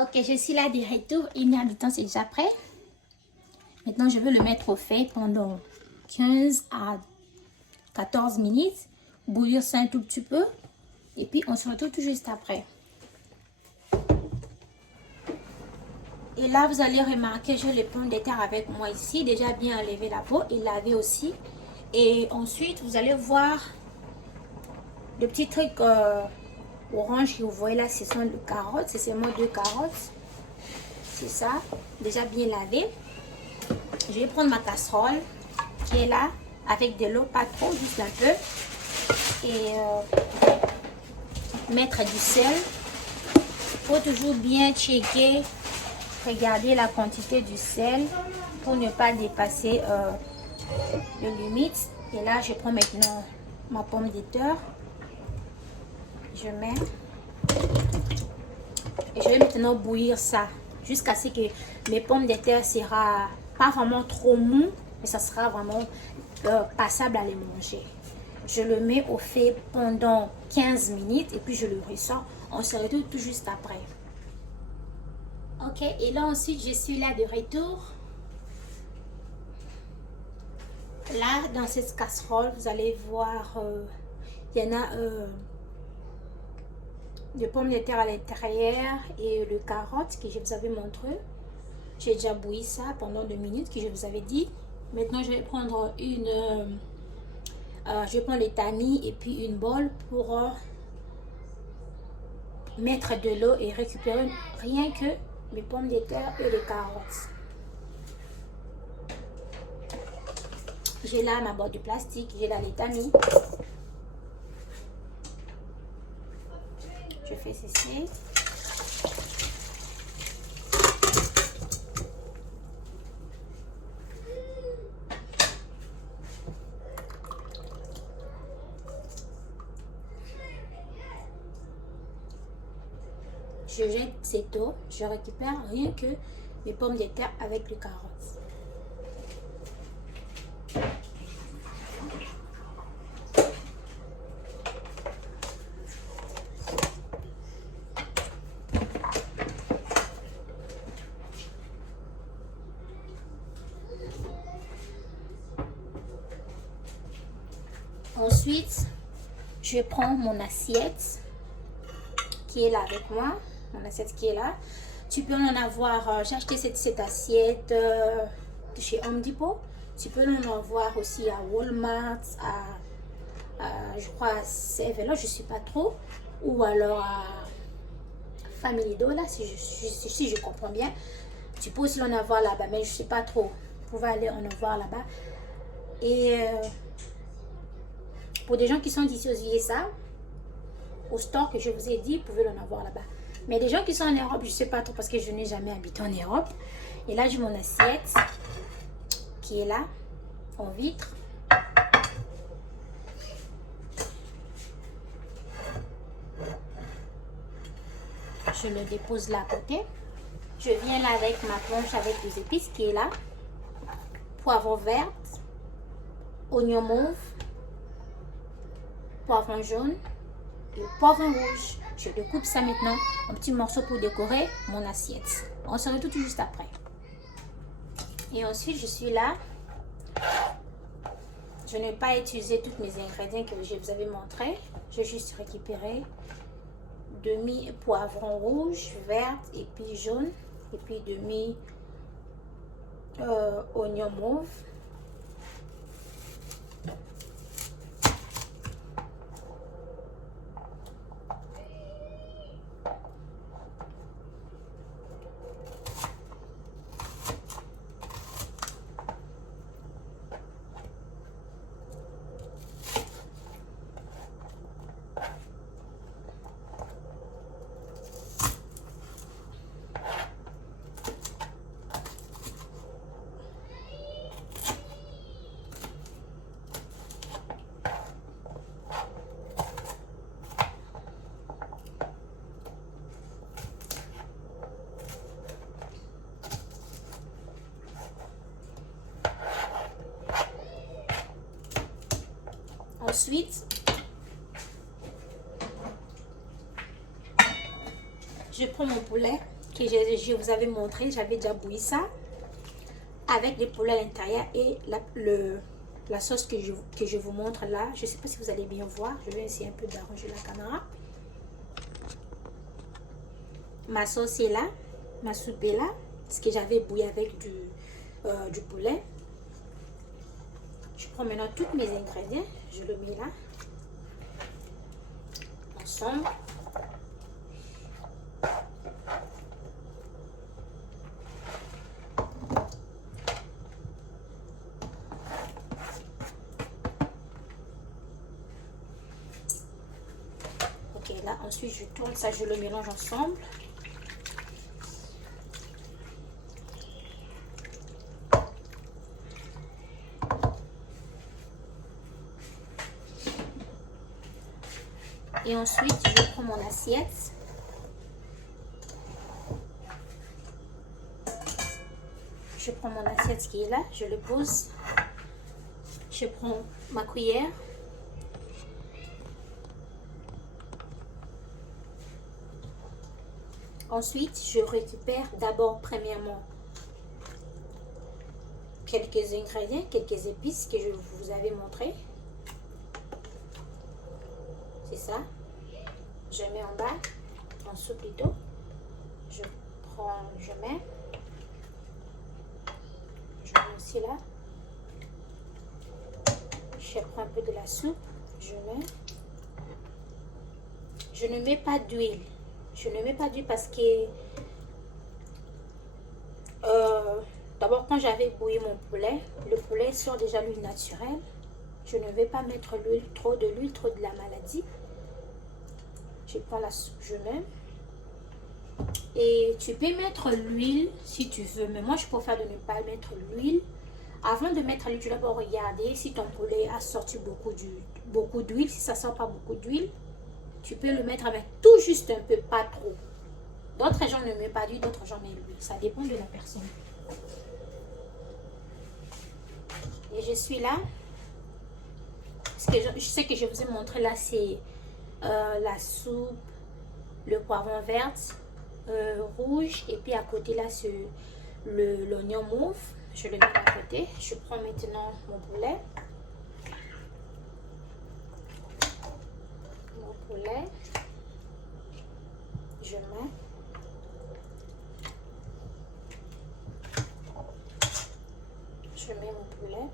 Ok, je suis là du retour. Une heure de temps, c'est déjà prêt. Maintenant, je vais le mettre au fait pendant 15 à 14 minutes. Bouillir ça un tout petit peu. Et puis, on se retrouve tout juste après. Et là, vous allez remarquer, j'ai les pommes de terre avec moi ici. Déjà bien enlevé la peau et lavé aussi. Et ensuite, vous allez voir le petit truc orange que vous voyez là, ce sont des carottes. C'est seulement 2 carottes. C'est ça, déjà bien lavé. Je vais prendre ma casserole qui est là avec de l'eau, pas trop, juste un peu. Et mettre du sel. Il faut toujours bien checker, regarder la quantité du sel pour ne pas dépasser le limite. Et là, je prends maintenant ma pomme de terre. Je mets. Et je vais maintenant bouillir ça jusqu'à ce que mes pommes de terre sera pas vraiment trop mou, mais ça sera vraiment passable à les manger. Je le mets au feu pendant 15 minutes et puis je le ressors. On se retrouve tout juste après. Ok, et là ensuite je suis là de retour. Là, dans cette casserole, vous allez voir, il y en a de pommes de terre à l'intérieur et le carotte que je vous avais montré. J'ai déjà bouilli ça pendant 2 minutes que je vous avais dit. Maintenant, je vais prendre je vais prendre les tamis et puis une bol pour mettre de l'eau et récupérer rien que mes pommes de terre et les carottes. J'ai là ma boîte de plastique, j'ai là les tamis. Je fais ceci. Je jette cette eau, je récupère rien que mes pommes de terre avec les carottes. Ensuite, je prends mon assiette qui est là avec moi. Mon assiette qui est là. Tu peux en avoir, j'ai acheté cette assiette de chez Home Depot. Tu peux en avoir aussi à Walmart, je crois à Seven, je ne sais pas trop. Ou alors à Family Dollar, si je comprends bien. Tu peux aussi en avoir là-bas, mais je ne sais pas trop. Vous pouvez aller en avoir là-bas. Et pour des gens qui sont d'ici aux USA, au store que je vous ai dit, vous pouvez en avoir là-bas. Mais des gens qui sont en Europe, je ne sais pas trop parce que je n'ai jamais habité en Europe. Et là, j'ai mon assiette qui est là, en vitre. Je le dépose là à côté. Je viens là avec ma planche avec les épices qui est là. Poivron vert, oignon mauve, poivron jaune et poivron rouge. Je découpe ça maintenant en petits morceaux pour décorer mon assiette. On se retrouve tout juste après. Et ensuite, je suis là. Je n'ai pas utilisé tous mes ingrédients que je vous avais montré. J'ai juste récupéré demi poivron rouge, vert et puis jaune. Et puis demi oignon mauve. Ensuite, je prends mon poulet que je vous avais montré, j'avais déjà bouilli ça avec les poulets à l'intérieur et la sauce que je vous montre là. Je ne sais pas si vous allez bien voir. Je vais essayer un peu d'arranger la caméra. Ma sauce est là. Ma soupe est là. Ce que j'avais bouilli avec du poulet. Je prends maintenant tous mes ingrédients. Je le mets là. Ensemble. Ok, là, ensuite je tourne ça, je le mélange ensemble. Et ensuite, je prends mon assiette. Je prends mon assiette qui est là, je le pose. Je prends ma cuillère. Ensuite, je récupère d'abord, premièrement, quelques ingrédients, quelques épices que je vous avais montré. C'est ça. Je mets en bas, en dessous plutôt. Je mets aussi là. Je prends un peu de la soupe, je mets. Je ne mets pas d'huile. Je ne mets pas d'huile parce que d'abord quand j'avais bouilli mon poulet, le poulet sort déjà l'huile naturelle. Je ne vais pas mettre trop de la maladie. Je prends la soupe, je mets. Et tu peux mettre l'huile si tu veux, mais moi je préfère de ne pas mettre l'huile. Avant de mettre l'huile, tu dois d'abord regarder si ton poulet a sorti beaucoup d'huile. Si ça sort pas beaucoup d'huile, tu peux le mettre avec tout juste un peu, pas trop. D'autres gens ne mettent pas d'huile, d'autres gens mettent l'huile. Ça dépend de la personne. Et je suis là. Je sais que je vous ai montré là, c'est la soupe, le poivron vert, rouge. Et puis à côté là, c'est l'oignon mauve. Je le mets à côté. Je prends maintenant mon poulet. Je mets. Je mets mon poulet.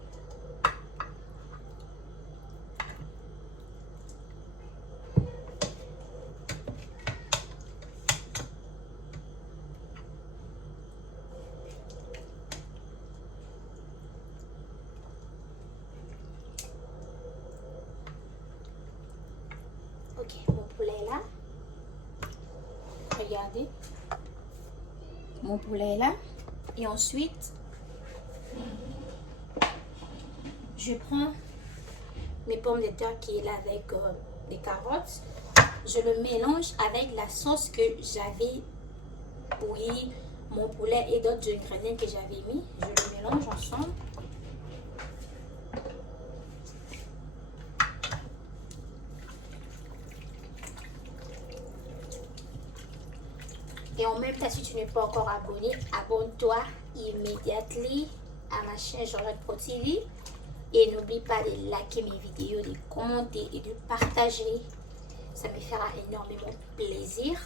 Ok, mon poulet est là. Regardez. Mon poulet est là. Et ensuite, je prends mes pommes de terre qui est là avec des carottes. Je le mélange avec la sauce que j'avais bouilli, mon poulet et d'autres ingrédients que j'avais mis. Je le mélange ensemble. Et en même temps, si tu n'es pas encore abonné, abonne-toi immédiatement à ma chaîne Georgette Pro TV. Et n'oublie pas de liker mes vidéos, de commenter et de partager. Ça me fera énormément plaisir.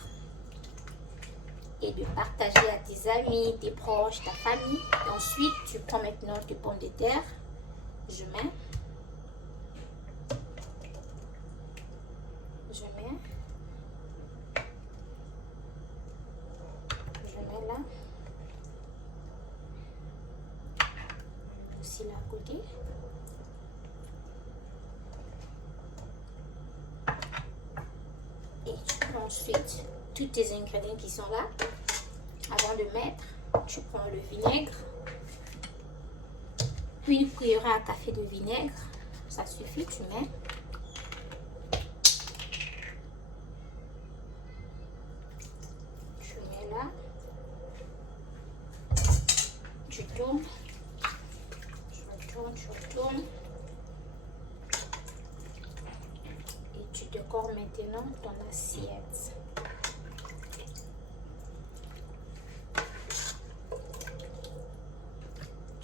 Et de partager à tes amis, tes proches, ta famille. Et ensuite, tu prends maintenant tes pommes de terre. Je mets. Là. Aussi là à côté. Et tu prends ensuite tous tes ingrédients qui sont là. Avant de mettre, tu prends le vinaigre. Puis une cuillère à café de vinaigre. Ça suffit, tu mets. Tu mets là. Tu tournes, tu retournes et tu décores maintenant ton assiette.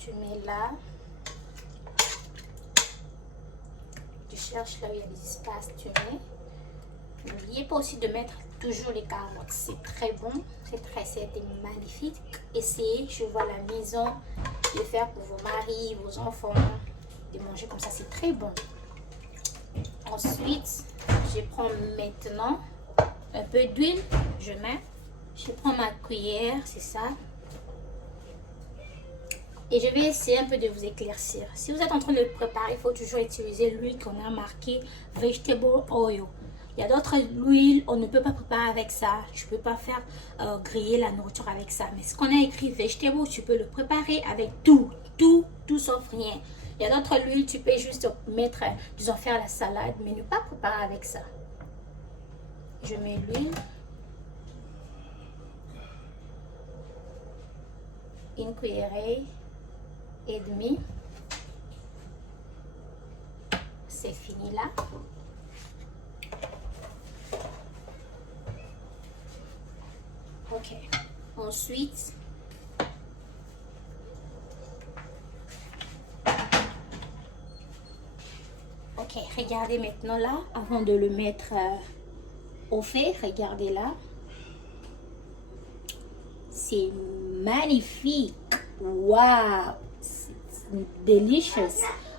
Tu mets là. Tu cherches là où il y a des espaces, tu mets. N'oubliez pas aussi de mettre toujours les carottes. C'est très bon, c'est magnifique. Essayez, je vois la maison, de faire pour vos maris, vos enfants, de manger comme ça, c'est très bon. Ensuite, je prends maintenant un peu d'huile, je prends ma cuillère, c'est ça. Et je vais essayer un peu de vous éclaircir. Si vous êtes en train de le préparer, il faut toujours utiliser l'huile qu'on a marqué vegetable oil. Il y a d'autres huiles, on ne peut pas préparer avec ça. Je ne peux pas faire griller la nourriture avec ça. Mais ce qu'on a écrit vegetable, tu peux le préparer avec tout sauf rien. Il y a d'autres huiles, tu peux juste mettre, disons faire la salade, mais ne pas préparer avec ça. Je mets l'huile. Une cuillerée et demie. C'est fini là. Ok. Ensuite, ok, regardez maintenant là, avant de le mettre au feu, regardez là. C'est magnifique. Waouh, c'est délicieux.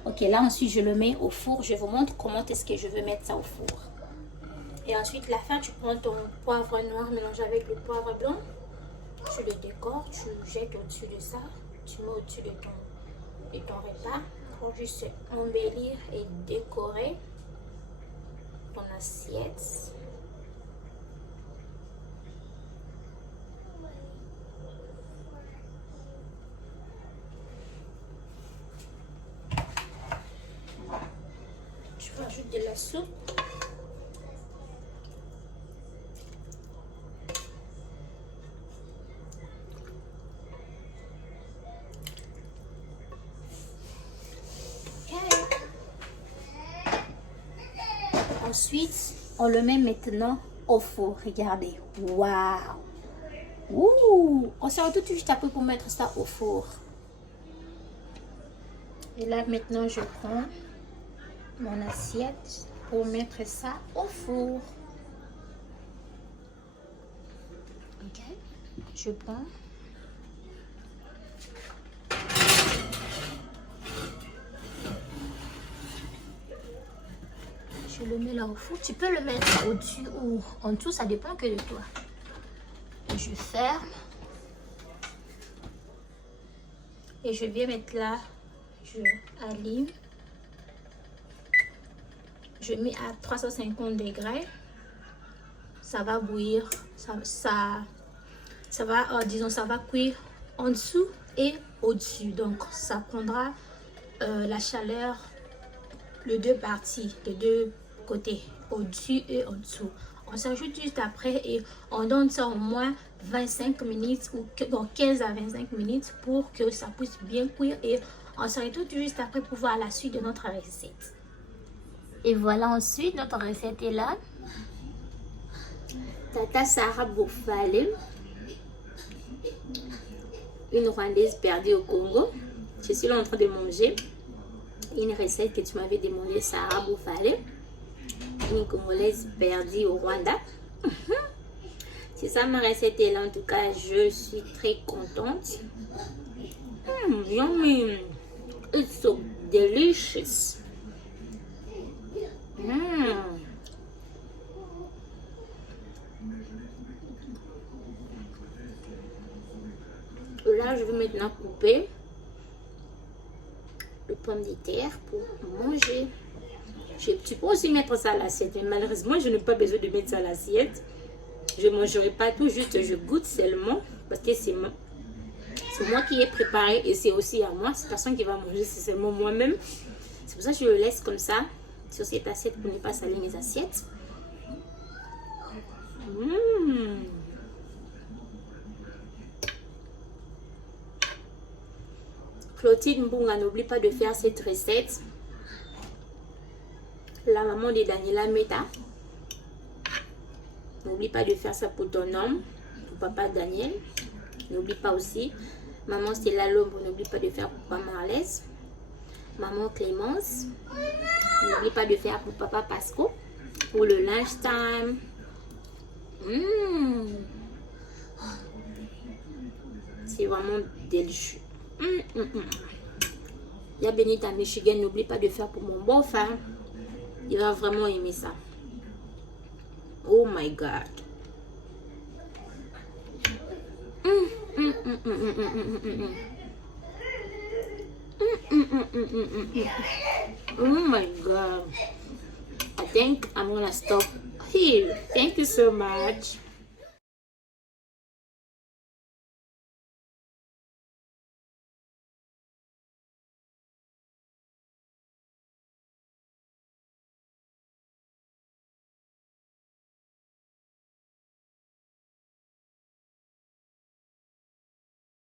Ok, là ensuite je le mets au four. Je vous montre comment est-ce que je veux mettre ça au four. Et ensuite, la fin, tu prends ton poivre noir mélangé avec le poivre blanc. Tu le décores, tu jettes au-dessus de ça. Tu mets au-dessus de ton repas pour juste embellir et décorer ton assiette. Tu rajoutes de la soupe. Ensuite, on le met maintenant au four. Regardez. Waouh! Ouh! On se retrouve juste après pour mettre ça au four. Et là, maintenant, je prends mon assiette pour mettre ça au four. Ok? Je prends. Je le mets là au four. Tu peux le mettre au-dessus ou en dessous, ça dépend que de toi. Je ferme. Et je viens mettre là. Je allume. Je mets à 350 degrés. Ça va bouillir. Ça va, disons, ça va cuire en dessous et au-dessus. Donc, ça prendra la chaleur, les deux parties, les deux côtés, au-dessus et en dessous. On s'ajoute juste après et on donne ça au moins 25 minutes ou 15 à 25 minutes pour que ça puisse bien cuire. Et on se retrouve juste après pour voir la suite de notre recette. Et voilà, ensuite, notre recette est là. Tata Sarah Bofale, une Rwandaise perdue au Congo. Je suis là en train de manger une recette que tu m'avais demandé, Sarah Bofale, une Congolaise perdue au Rwanda. C'est ça ma recette est là. En tout cas, je suis très contente. Yummy. It's so delicious. Là, je vais maintenant couper le pomme de terre pour manger. Tu peux aussi mettre ça à l'assiette, mais malheureusement, je n'ai pas besoin de mettre ça à l'assiette. Je ne mangerai pas tout, juste je goûte seulement parce que c'est moi qui ai préparé et c'est aussi à moi. C'est personne qui va manger, c'est seulement moi-même. C'est pour ça que je le laisse comme ça sur cette assiette pour ne pas salir mes assiettes. Clotilde Mbunga, n'oublie pas de faire cette recette. La maman de Daniela Meta. N'oublie pas de faire ça pour ton homme, pour papa Daniel. N'oublie pas aussi Maman Stella Lombo, n'oublie pas de faire pour maman à l'aise. Maman Clémence, n'oublie pas de faire pour papa Pasco. Pour le lunchtime. C'est vraiment délicieux. Ya Benita Michigan, n'oublie pas de faire pour mon beau-frère. Il va vraiment aimer ça. Oh my God. Oh my God. I think I'm gonna stop here. Thank you so much.